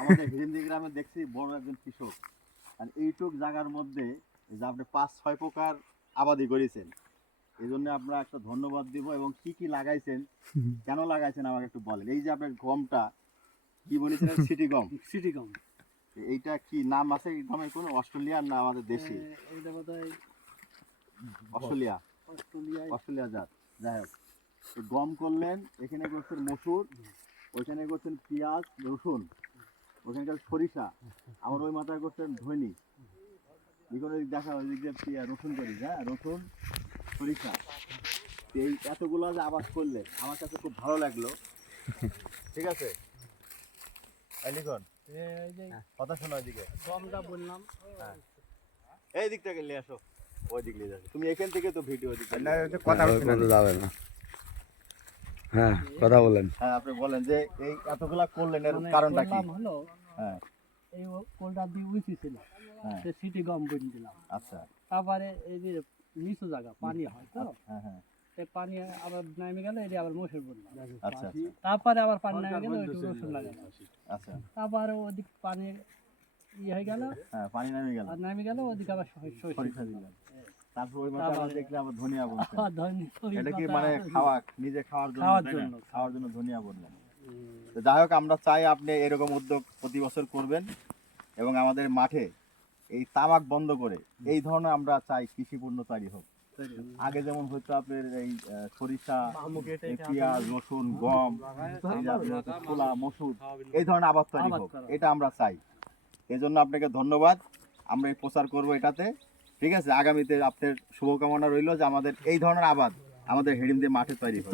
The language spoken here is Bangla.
আমাদের হিরিন্দি গ্রামে দেখছি বড় একজন কৃষক, আর এইটুক জায়গার মধ্যে যে আপনি 5-6 প্রকার আবাদি করেছেন, এই জন্য আমরা একটা ধন্যবাদ দিব। এবং কি কি লাগাইছেন, কেন লাগাইছেন আমাকে একটু বলেন। এই যে আপনার গমটা কি বলেছিলেন, সিটি গম। সিটি গম, এইটা কি নাম আছে এই গমের কোনো? অস্ট্রেলিয়ার না আমাদের দেশি? এটা বোধহয় অস্ট্রেলিয়া জাত। যাই হোক, তো গম করলেন, এখানে করছেন মসুর, ওইখানে করছেন পেঁয়াজ রসুন, ওখানকার সরিষা, আমার ওই মাথায় করছেন ধনি। দেখা ওই দিক দিয়ে রসুন করি, হ্যাঁ রসুন সরিষা। এই এতগুলো যে আবাদ করলেন আমার কাছে খুব ভালো লাগলো। ঠিক আছে, লিখন কথা শোনো, ওইদিকে গমটা বললাম, হ্যাঁ এই দিক থেকে নিয়ে আসো, ওই দিক নিয়ে যাবে। তুমি এখান থেকে তো ভিডিও কথা যাবে না। হ্যাঁ, কথা বলেন। হ্যাঁ আপনি বলেন যে এই এতগুলা করলেন এর মানে কারণটা কি? করলাম হলো হ্যাঁ এই কোলটা দিয়ে উঁচু ছিল, হ্যাঁ সে সিটি গম বলে দিলাম। আচ্ছা তারপরে এই যে নিচু জায়গা পানি হয় তো, হ্যাঁ হ্যাঁ এই পানি আবার নামে গেলে এটি আবার মসুর বললাম। আচ্ছা তারপরে আবার পানি নামে গেলে ওইটু রসুন লাগালাম। আচ্ছা তারপরে ওদিক পানি হয়ে গেল, হ্যাঁ পানি নামে গেল, আর নামে গেল ওদিকে আবার সরিষা দিলেন। তারপর ওই মাথায় আবার দেখলে আবার ধনিয়া বলছেন। ধন্যবাদ। এটা কি মানে খাওয়া, নিজে খাওয়ার জন্য? খাওয়ার তাই না? জন্য। খাওয়ার জন্য ধনিয়া বললেন। তো যাই হোক, আমরা চাই আপনি এরকম উদ্যোগ প্রতি বছর করবেন এবং আমাদের মাঠে এই তামাক বন্ধ করে এই ধরনের আমরা চাই কৃষি পণ্য তৈরি হোক। আগে যেমন হয়তো আপনার এই সরিষা, এই পেঁয়াজ রসুন গম, এই যে আপনার ছোলা মসুর, এই ধরনের আবাদ তৈরি হোক, এটা আমরা চাই। এই জন্য আপনাকে ধন্যবাদ। আমরা এই প্রচার করবো এটাতে। ঠিক আছে, আগামীতে আপনার শুভকামনা রইল যে আমাদের এই ধরনের আবাদ আমাদের হিড়িমদের মাঠে তৈরি হোক।